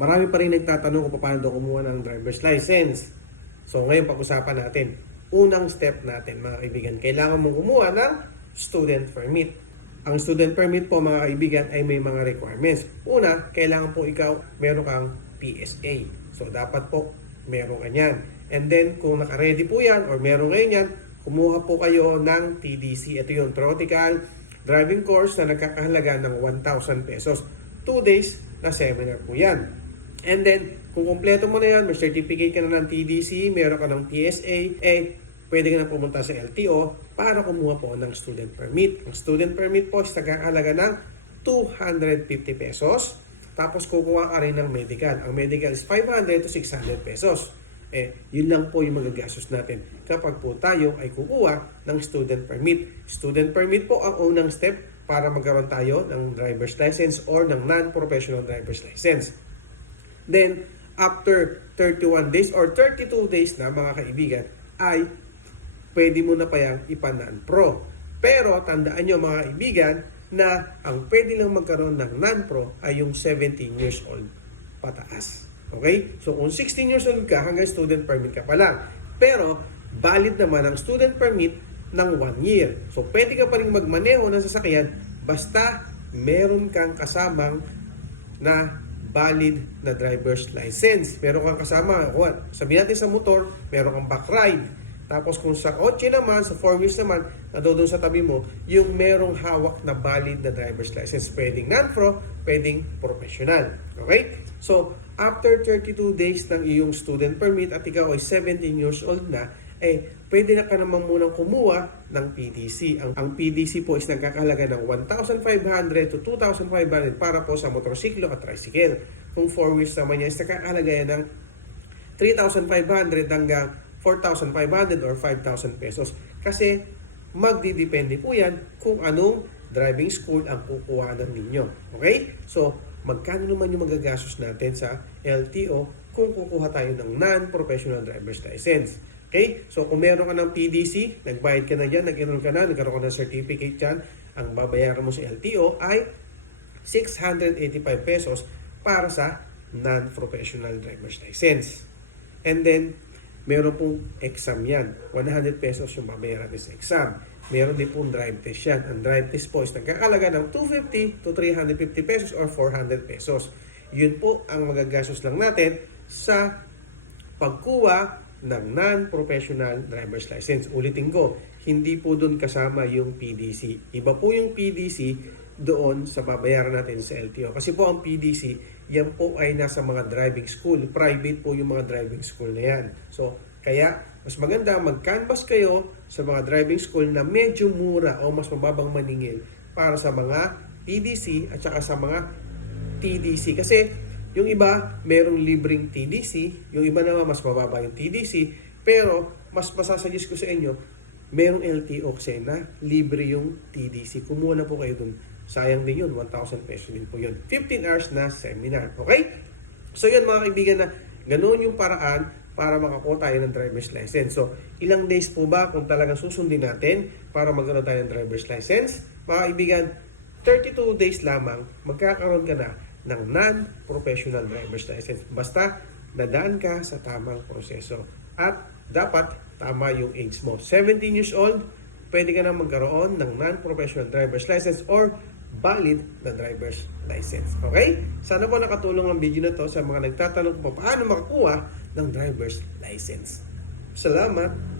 Marami pa rin nagtatanong kung paano daw kumuha ng driver's license. So ngayon pag-usapan natin. Unang step natin mga kaibigan, kailangan mong kumuha ng student permit. Ang student permit po mga kaibigan ay may mga requirements. Una, kailangan po ikaw meron kang PSA. So dapat po meron ka yan. And then kung naka-ready po yan or meron ngayon yan, kumuha po kayo ng TDC. Ito yung Theoretical Driving Course na nagkakahalaga ng 1,000 pesos. 2 days na seminar po yan. And then, kung kumpleto mo na yan, may certificate ka na ng TDC, meron ka ng PSA, pwede ka na pumunta sa LTO para kumuha po ng student permit. Ang student permit po is nagkakahalaga ng 250 pesos. Tapos kukuha ka rin ng medical. Ang medical is 500 to 600 pesos. Yun lang po yung magagastos natin kapag po tayo ay kukuha ng student permit. Student permit po ang unang step para magkaroon tayo ng driver's license or ng non-professional driver's license. Then, after 31 days or 32 days na mga kaibigan, ay pwede mo na pa yung ipa-non-pro. Pero tandaan nyo mga kaibigan na ang pwede lang magkaroon ng non-pro ay yung 17 years old pataas. Okay? So kung 16 years old ka, hanggang student permit ka pa lang. Pero valid naman ang student permit ng 1 year. So pwede ka pa rin magmaneho ng sasakyan basta meron kang kasamang na valid na driver's license. Meron kang kasama, sabihin natin sa motor, meron kang back ride. Tapos kung sa kotse naman, sa 4 wheels naman, doon sa tabi mo, yung merong hawak na valid na driver's license. Pwedeng non-pro, pwedeng professional. Okay? So, after 32 days ng iyong student permit at ikaw ay 17 years old na, pwede na ka naman munang kumuha ng PDC. Ang PDC po is nagkakahalaga ng 1,500 to 2,500 para po sa motorsiklo at tricycle. Kung 4 wheels naman niya is nagkakahalaga yan ng 3,500 hanggang 4,500 or 5,000 pesos. Kasi magdidepende po yan kung anong driving school ang kukuhanan ninyo. Okay? So, magkano naman yung magagastos natin sa LTO kung kukuha tayo ng non-professional driver's license? Okay? So, kung meron ka ng PDC, nagbayad ka na dyan, nag-enroll ka na, nagkaroon ka ng certificate dyan, ang babayaran mo sa LTO ay 685 pesos para sa non-professional driver's license. And then, meron pong exam yan. 100 pesos yung babayaran sa exam. Meron din pong drive test yan. Ang drive test po is nagkakalaga ng 250 to 350 pesos or 400 pesos. Yun po ang magagastos lang natin sa pagkuha ng non-professional driver's license. Ulitin ko, hindi po doon kasama yung PDC. Iba po yung PDC doon sa babayaran natin sa LTO. Kasi po ang PDC, yan po ay nasa mga driving school. Private po yung mga driving school na yan. So, kaya mas maganda mag-canvas kayo sa mga driving school na medyo mura o mas mababang maningil para sa mga PDC at saka sa mga TDC. Kasi yung iba, merong libreng TDC. Yung iba naman, mas mababa yung TDC. Pero, mas masasuggest ko sa inyo, merong LTO kasi na libre yung TDC. Kumuha na po kayo dun. Sayang din yun, 1,000 pesos din po yun. 15 hours na seminar. Okay? So yun mga kaibigan na ganoon yung paraan para makakuha tayo ng driver's license. So, ilang days po ba kung talagang susundin natin para magkaroon tayo ng driver's license? Mga kaibigan, 32 days lamang magkakaroon ka na ng non-professional driver's license. Basta nadaan ka sa tamang proseso. At dapat tama yung age mo. 17 years old, pwede ka na magkaroon ng non-professional driver's license or valid na driver's license. Okay? Sana po nakatulong ang video na to sa mga nagtatanong kung paano makakuha ng driver's license. Salamat!